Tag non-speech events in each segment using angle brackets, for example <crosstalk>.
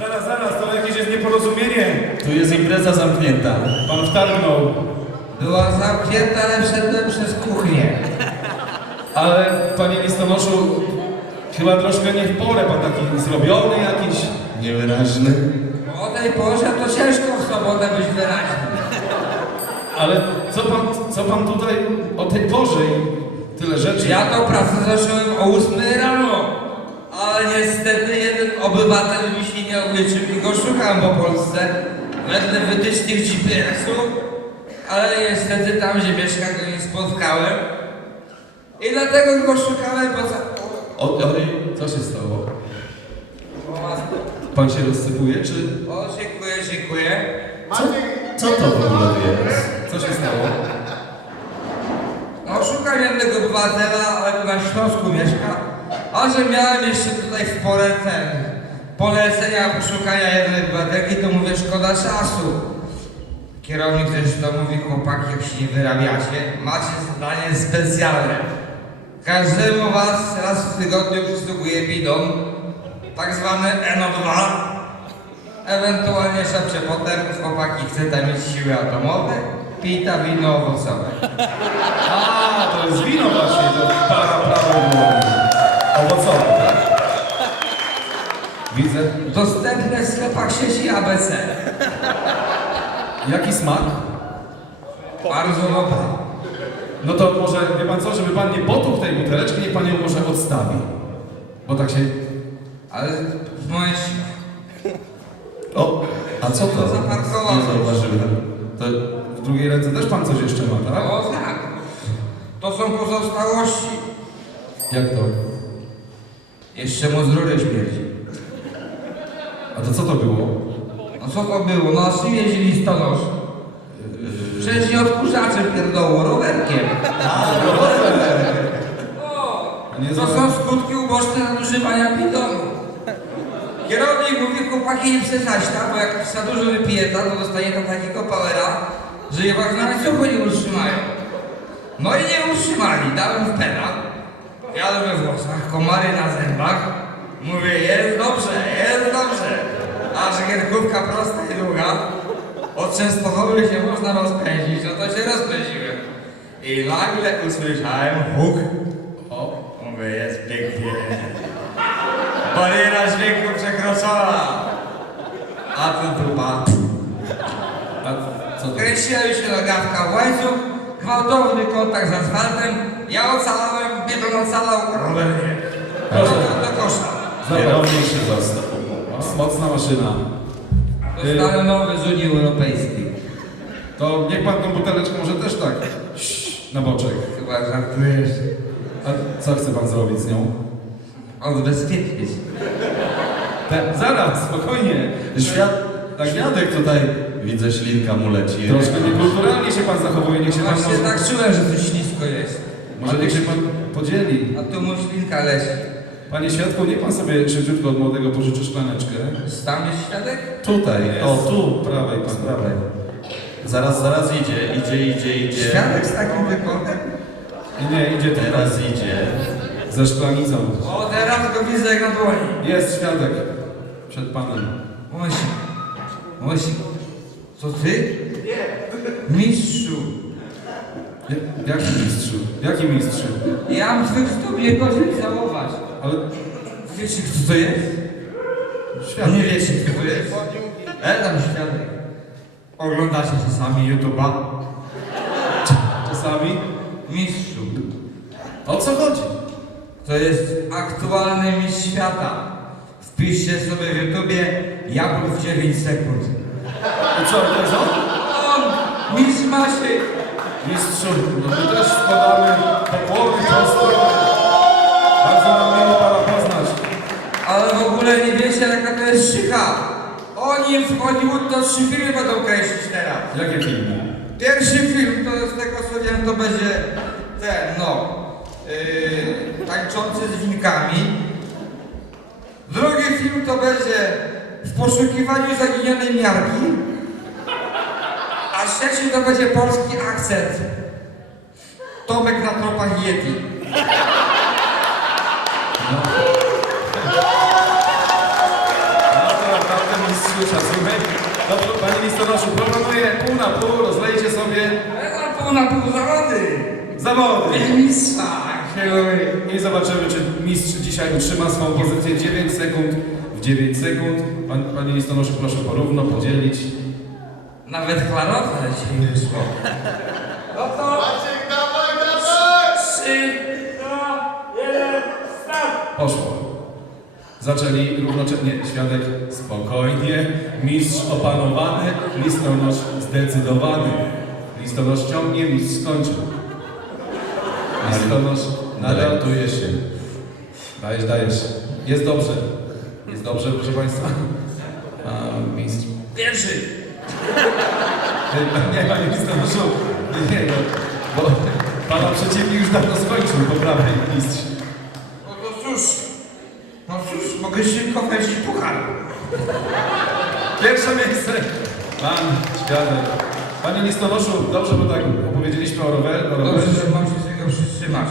Zaraz, zaraz, to jakieś jest nieporozumienie. Tu jest impreza zamknięta. Pan wtargnął. Była zamknięta, ale wszedłem przez kuchnię. Ale panie listonoszu, chyba troszkę nie w porę, pan taki zrobiony jakiś. Niewyraźny. O tej porze to ciężko w sobotę być wyraźnym. Ale co pan, co pan tutaj o tej porze i tyle rzeczy? Ja to pracę zacząłem o 8 rano. Ale niestety jeden obywatel mi się nie obliczył i go szukam po Polsce. Wedle wytycznych GPS-u. Ale niestety tam, gdzie mieszka, go nie spotkałem. I dlatego go szukałem po ca... O, oj, co się stało? Pan się rozsypuje, czy o, dziękuję, dziękuję. Co, co to w ogóle jest? co się stało? No szukam jednego obywatela, ale na Śląsku mieszka. A że miałem jeszcze tutaj w ten polecenia poszukania jednej obywatelki, to mówię szkoda czasu. Kierownik to mówi, chłopaki, jak się nie wyrabiacie, macie zadanie specjalne. Każdemu was raz w tygodniu przysługuje bidon, tak zwany NO2. Ewentualnie szepcze potem, chłopaki, chcecie mieć siły atomowe, pita wino owocowe. A, to jest wino właśnie, to para prawo. Owocowe, tak? Widzę. Dostępne w sklepach sieci ABC. Jaki smak? Bardzo dobre. No to może, wie pan co, żeby pan nie potłuł tej buteleczki, niech pan ją może odstawi. Bo tak się... Ale w momencie... O, a co to? Zaparkował. Nie zauważyłem. To W drugiej ręce też pan coś jeszcze ma, tak? O tak. To są pozostałości. Jak to? Jeszcze mu z rury śmierdzi. A to co to było? No co to było? No a czym jeździ listonosz? Przecież nie odkurzaczem pierdoło, rowerkiem. O, Nie to za- są skutki uboczne nadużywania bidonu. Kierownik mówi, chłopaki nie przesadź, tak? Bo jak za dużo wypije, tak, to dostanie tam takiego powera, że je was na łańcuchu nie utrzymają. No i nie utrzymali, dałem w pedał, jadę we włosach, komary na zębach, mówię, jest dobrze, jest dobrze. Aż gierkówka prosta i długa, od Częstochowy się można rozpędzić, no to się rozpędziłem. I nagle usłyszałem huk. O, mówię, jest pięknie. Bariera dźwięku przekroczona. A tu dupa. A mi się nogawka w łańcuch, gwałtowny kontakt z asfaltem, ja ocalałem, biedon ocalał, rower nie. Proszę. Do, do kosza. kierownik się został. Mocna maszyna. Dostałem nowy z Unii Europejskiej. To niech pan tą buteleczkę może też tak na boczek. Chyba żartujesz. A co chce pan zrobić z nią? Odbezpieczyć. Te, zaraz, spokojnie. Świat, świadek tutaj, widzę, ślinka mu leci. Troszkę niekulturalnie się pan zachowuje, niech się pan Właśnie może, tak czułem, że tu ślisko jest. Może niech się pan podzieli. A tu mu ślinka leci. Panie świadku, niech pan sobie szybciutko od młodego pożyczy szklaneczkę. Tam jest świadek? Tutaj, o tu. prawej pan. Prawej. Zaraz, zaraz idzie, idzie, idzie, idzie. Świadek z takim wyglądem? Nie, nie, idzie tu Teraz idzie. ze szklanicą. O, teraz go widzę jak na dłoni. Jest świadek przed panem. Mosi, Mosi, co ty? Nie. Mistrzu, Jaki mistrzu? Jaki mistrzu? ja mam twych stóp godzin całować. Ale Wiecie kto to jest? świadek. Nie wiecie kto to jest? E, tam świadek. Oglądacie czasami YouTube'a? Czasami. Mistrzu, O co chodzi? to jest aktualny mistrz świata. Wpiszcie sobie w YouTubie Jakub w 9 sekund. I co, to jest on? On, mistrz Maciej. Mistrzu, no my też składamy pokłony, tosty. Bardzo nam miło pana poznać. Ale w ogóle nie wiecie jaka to jest szycha. O nim w Hollywood to trzy filmy będą kręcić teraz. Jakie filmy? Pierwszy film, to z tego co wiem, to będzie ten, no, yy, tańczący z wilkami. Drugi film to będzie w poszukiwaniu zaginionej miarki. A trzeci to będzie polski akcent. Tomek na tropach Yeti. No to naprawdę szacunek. Dobrze, panie listonoszu, proponuję pół na pół, rozlejcie sobie Na pół na pół zawody. zawody. Mistrza, kieruj. I zobaczymy, czy mistrz dzisiaj utrzyma swoją pozycję 9 sekund w 9 sekund. Pan, panie listonoszu, proszę porówno podzielić. Nawet klarowne ci nie wyszło. No to Maciek, dawaj, dawaj! trzy, dwa, jeden, start! Poszło. Zaczęli równocześnie świadek spokojnie, mistrz opanowany, listonosz zdecydowany. Listonosz ciągnie, mistrz skończył. Listonosz nadal Delektuje się. Dajesz, dajesz. Jest dobrze. Jest dobrze, proszę Państwa. A mistrz. Pierwszy. <laughs> Nie, panie listonoszu. Nie, no, bo pana przeciwnik już dawno skończył po prawej mistrz. No to cóż, no cóż, mogę szybko wejść puchar. Pierwsze miejsce. Pan świadek. Panie listonoszu, dobrze, bo tak opowiedzieliśmy o rowerze. O Dobrze, rowerze. że mam się tego przytrzymać.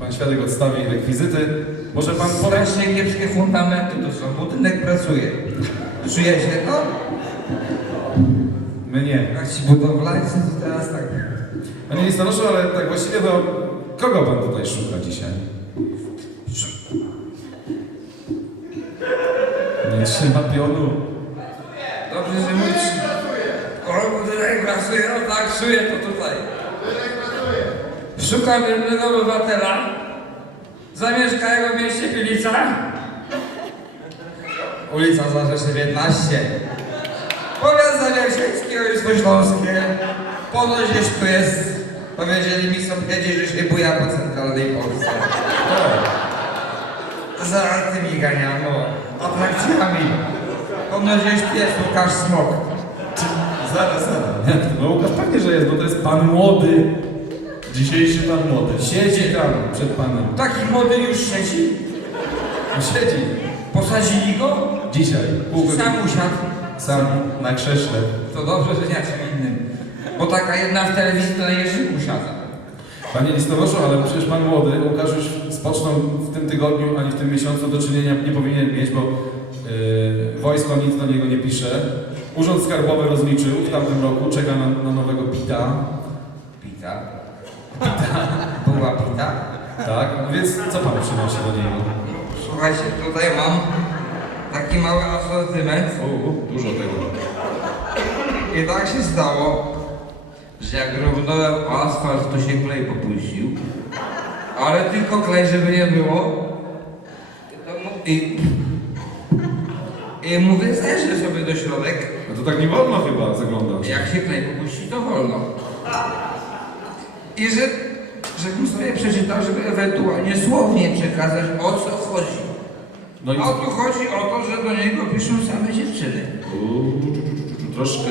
Pan świadek odstawi rekwizyty. Może pan podać? Strasznie kiepskie fundamenty to są, budynek pracuje. Czuje się to? My nie. Jak ci budowlańcy, to teraz tak. Panie listonoszu, ale tak właściwie to kogo pan tutaj szuka dzisiaj? Nie trzyma pionu. Dobrze, że mój skoro budynek pracuje, no tak, czuję to tutaj. Szukam jednego obywatela. Zamieszkałego w mieście Pilica. Ulica Zarzesze 15. Zawierszewski, województwo śląskie. Ponoć gdzieś tu jest. Powiedzieli mi sąsiedzi, że się buja po centralnej Polsce. Za tymi ganiano, atrakcjami. Ponoć jest Łukasz Smok. Zaraz, zaraz. No Łukasz pewnie, że jest, bo to jest pan młody. Dzisiejszy pan młody. Siedzi tam przed panem. Taki młody już siedzi. Siedzi. Posadzili go? Dzisiaj. Pół. Sam usiadł. Sam na krześle. To dobrze, że nie czym innym. Bo taka jedna w telewizji to na jeżyku usiadza. Panie listonoszu, ale przecież pan młody, Łukasz już z pocztą w tym tygodniu ani w tym miesiącu do czynienia nie powinien mieć, bo yy, wojsko nic do niego nie pisze. Urząd Skarbowy rozliczył w tamtym roku, czeka na, na nowego PITA. Pita. Pita. Była pita. Tak, no więc co pan przynosi do niego? Słuchajcie, tutaj mam taki mały asortyment. O, dużo tego. I tak się stało, że jak równałem o asfalt, to się klej popuścił. Ale tylko klej, żeby nie było. I, i mówię, zajrzę sobie do środek. No to tak nie wolno chyba zaglądać. Jak się klej popuści, to wolno. I że, żebym sobie przeczytał, żeby ewentualnie słownie przekazać, o co chodzi. No i A tu chodzi o to, że do niego piszą same dziewczyny. Uuu, troszkę,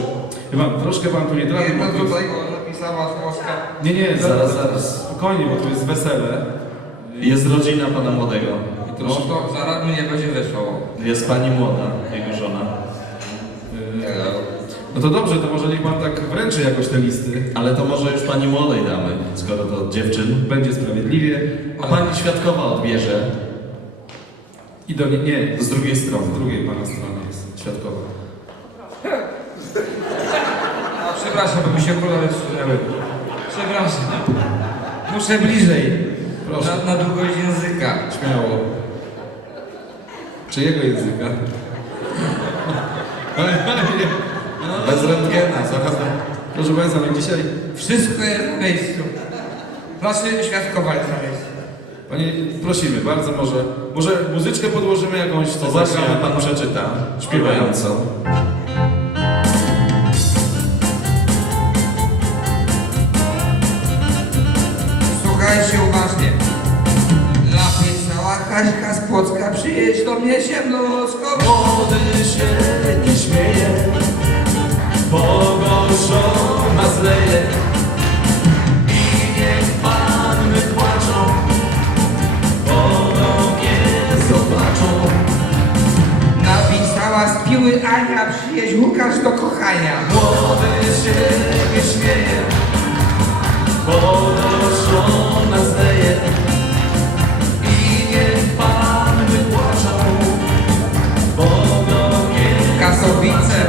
chyba troszkę pan tu nie trafił. Jedna bo to jest- tutaj o, napisała. Nie, nie, Zaraz, zaraz. Spokojnie, bo to jest wesele. Jest rodzina pana młodego. No to zaraz mnie będzie wysłało. Jest pani młoda, jego żona. No to dobrze, to może niech pan tak wręczy jakoś te listy. Ale to może już pani młodej damy, skoro to od dziewczyn. Będzie sprawiedliwie. A pani świadkowa odbierze I do nie, nie z drugiej strony. z drugiej pana strony jest świadkowa. A przepraszam, bo mi się okulary zsunęły. Przepraszam. Muszę bliżej. Proszę. Na, na długość języka. Śmiało. Czyjego języka? Bez rentgena, zaraz. Proszę Państwa, no dzisiaj, Wszystko jest na miejscu. Znaczy świadkowa jest na miejscu. Panie, prosimy, bardzo może, może muzyczkę podłożymy jakąś, co To właśnie zagramy pan przeczyta, śpiewającą. Słuchajcie uważnie. Napisała Kaśka z Płocka, przyjedź do mnie ciemnocko. Młody się nie śmieje, pogorszona zleje miły Ania, przyjeźdź Łukasz do kochania. Młody się nie śmieje, bo narożona zleje i niech bo. Kasowice.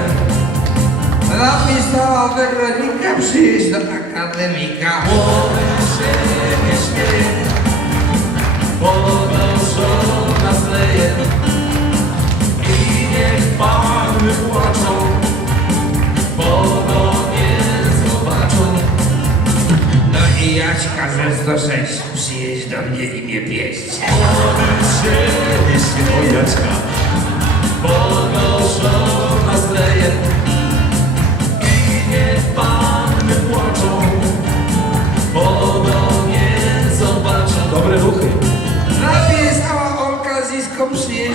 Napisała Weronika, przyjeźdź do akademika. Młody się nie śmieje, bo narożona zleje panny płaczą, bo go nie zobaczą. No i Jaćka ze 106, przyjedź do mnie i mnie pieść. Młody się Jaćka, podnoszą nas leje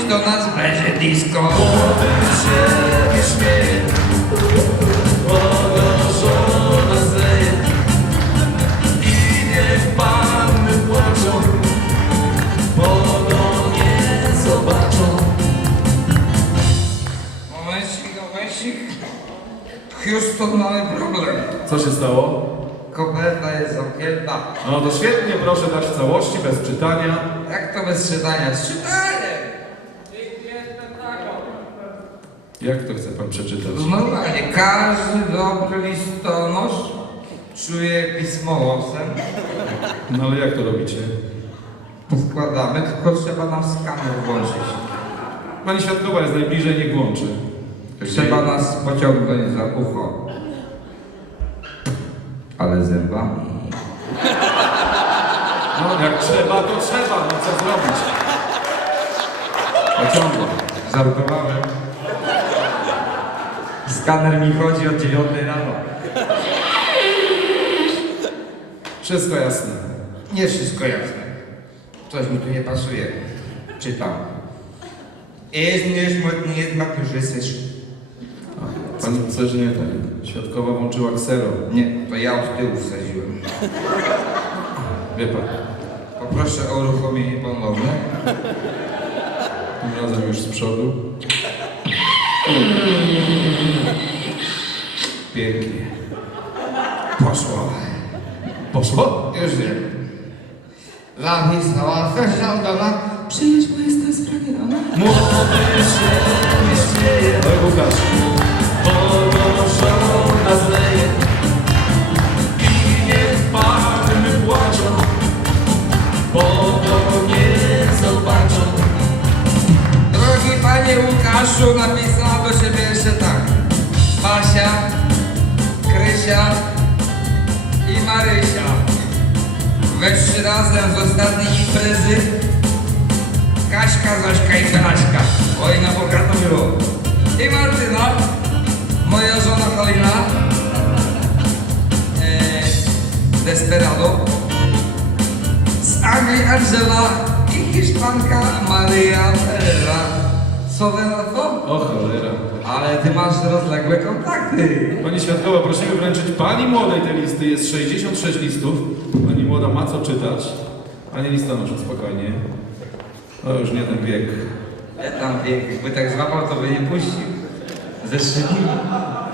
do nas, będzie disco. Młody się nie śmieje, podnoszą nas leje i niech panny płaczą, bo go nie zobaczą. Momencik, momencik. Houston, mamy problem. Co się stało? Koperta jest zamknięta. No to świetnie, proszę dać w całości, bez czytania. Jak to bez czytania? Z czytaniem! Jak to chce pan przeczytać? Normalnie, każdy dobry listonosz czuje pismo łosem. No ale jak to robicie? Składamy, tylko trzeba nam skaner włączyć. Pani świadkowa jest najbliżej, niech włączy. Trzeba nas pociągnąć za ucho. Ale zębami. No jak trzeba, to trzeba, no co zrobić? Pociągło. Żartowałem. Skaner mi chodzi od 9 rano. Wszystko jasne. Nie wszystko jasne. Coś mi tu nie pasuje. Czytam. Jest niesmutny, jest maturzystysz. Pan chce, że nie tak. Świadkowa włączyła ksero. Nie, to ja od tyłu wsadziłem. Wie pan. Poproszę o uruchomienie ponowne. Tym razem już z przodu. Pięknie. Poszło. Poszło? Już wiem. Zapisała Fernandona. Przyjedź, bo jestem spragniona. Młody się nie śmieje, Oj Łukasz. podnoszą nas leje i niech panny płaczą, bo go nie zobaczą. Drogi panie Łukaszu, napisała Basia, Krysia i Marysia. Weszli razem z ostatniej imprezy. Kaśka, Zośka i Kalaśka. Oj, na bogato było. I Martyna, moja żona Halina. E, Desperado. Z Anglii Angela i Hiszpanka Maria Ferrera. Co wy na to? O cholera. Ale ty masz rozległe kontakty. Pani świadkowa, prosimy wręczyć pani młodej te listy. Jest 66 listów. Pani młoda ma co czytać. Panie listonoszu, spokojnie. To już nie ten wiek. Ja tam wiek, jakby tak złapał, to by nie puścił. Ze trzy dni.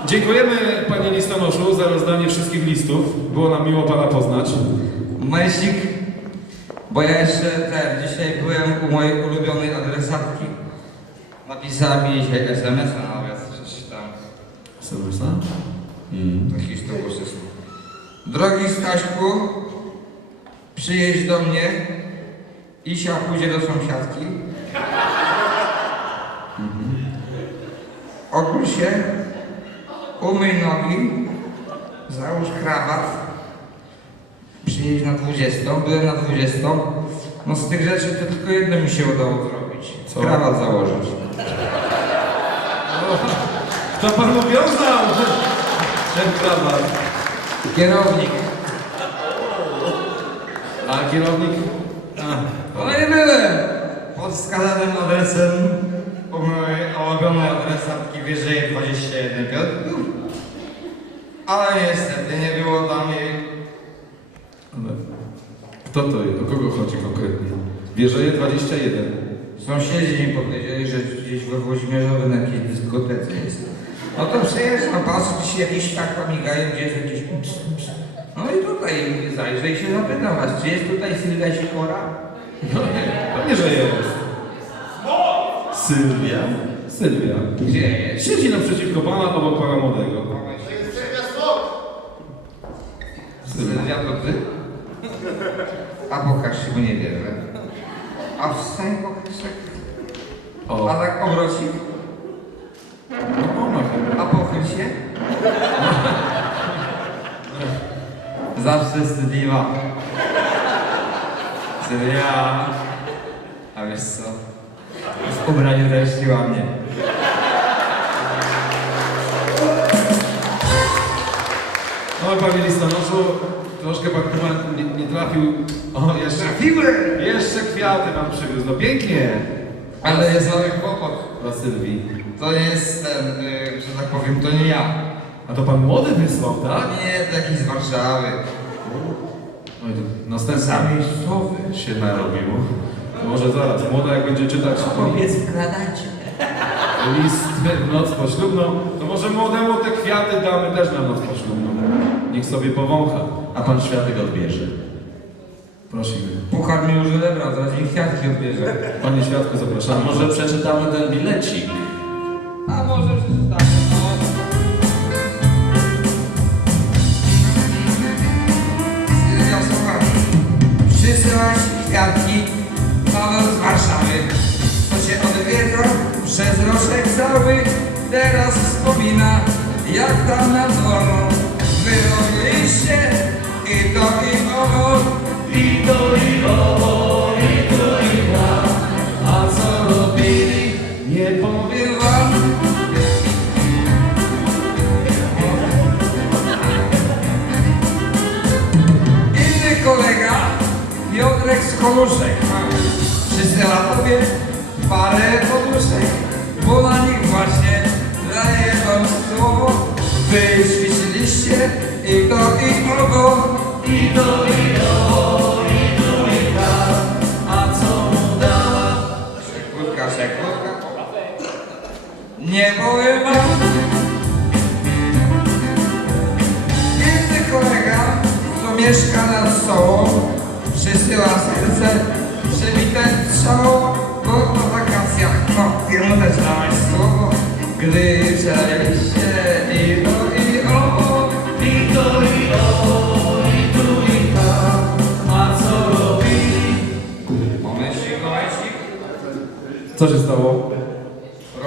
Dziękujemy panie listonoszu za rozdanie wszystkich listów. Było nam miło pana poznać. Momencik, bo ja jeszcze ten, dzisiaj byłem u mojej ulubionej adresatki. Napisała mi dzisiaj SMS-a tam. Serdusa? Mm. Jakiś to system. Drogi Staśku, przyjedź do mnie. Isia pójdzie do sąsiadki. Ogól się, umyj nogi, załóż krawat. Przyjedź na 20. Byłem na 20. No z tych rzeczy to tylko jedno mi się udało zrobić. Co? Krawat założyć. To pan uwiązał ten krawat. Kierownik. A kierownik? A, No i byłem pod wskazanym adresem u mojej ulubionej adresatki Wierzeje 21 Piotrków. Ale niestety nie było tam jej. ale kto to jest? O kogo chodzi konkretnie? Wierzeje 21. Sąsiedzi mi powiedzieli, że gdzieś we Włodzimierzowie na jakiejś dyskotece jest. No to przejeżdżam, patrzę, gdzieś jakieś światła migają, gdzie jest jakieś... No i tutaj zajrzę się zapytam was, czy jest tutaj Sylwia Sikora? No nie, pewnie, że jest. Sylwia? Sylwia. Gdzie jest? Siedzi naprzeciwko pana, obok pana młodego. Jest Sylwia to ty? A pokaż się, bo nie wierzę. A wstań, pokaż. O, A tak obrocik. no, no. A pochyl się. Zawsze wstydliwa. Sylwia. A wiesz co? W ubraniu siła mnie. No panie listonoszu, troszkę pan chyba nie, nie trafił. O, jeszcze, Trafiłem! jeszcze kwiaty wam przywiózł. No pięknie. Ale jest mały kłopot. Dla Sylwii. To jest ten, y, że tak powiem, to nie ja. A to pan młody wysłał, tak? Nie, to jakiś z Warszawy. Oj, to następca miejscowy się narobił. To może zaraz, młoda jak będzie czytać wkradajcie. list w noc poślubną, to może młodemu te kwiaty damy też na noc poślubną. Niech sobie powącha. A pan światek odbierze. Prosimy. Puchar mi już odebrał, zaraz mi kwiatki odbierze. Panie Świadku, A zapraszamy. może przeczytamy ten bilecik? A może przeczytamy, no. Sylwia, słuchaj. Przysyłaś kwiatki Paweł z Warszawy. To się odwiedza przez roczek cały. Teraz wspomina, jak tam na dworzu wyrobiliście i to i owo. I to i owo, Koluszek, przysyła tobie parę poduszek, bo na nich właśnie daje wam słowo. Wy ćwiczyliście i to i owo, i to i owo,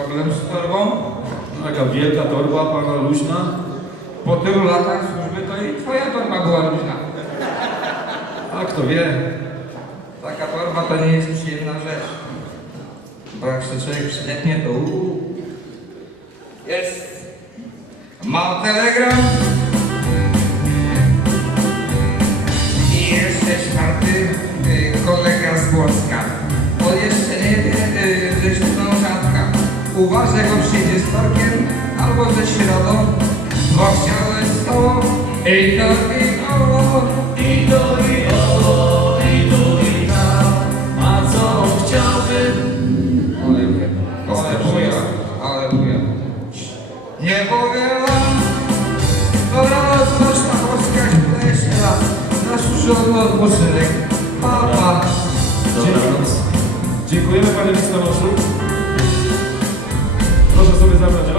problem z torbą? Taka wielka torba pana luźna? Po tylu latach służby to i twoja torba była luźna. A kto wie? Taka torba to nie jest przyjemna rzecz. Bo jak się człowiek przylepnie, to uuu. Jest. Mam telegram. Torkiem albo ze środą. Bo chciałem z tobą i to i owo, i to i owo, i tu i tam. A co on chciałby? Aleluja, aleluja, aleluja. Nie powiem wam, to roznoś na polskach pleśnia, zasłużony odpoczynek. Papa. Dobranoc. Dziękujemy panie listonoszu. Proszę sobie zabrać rower.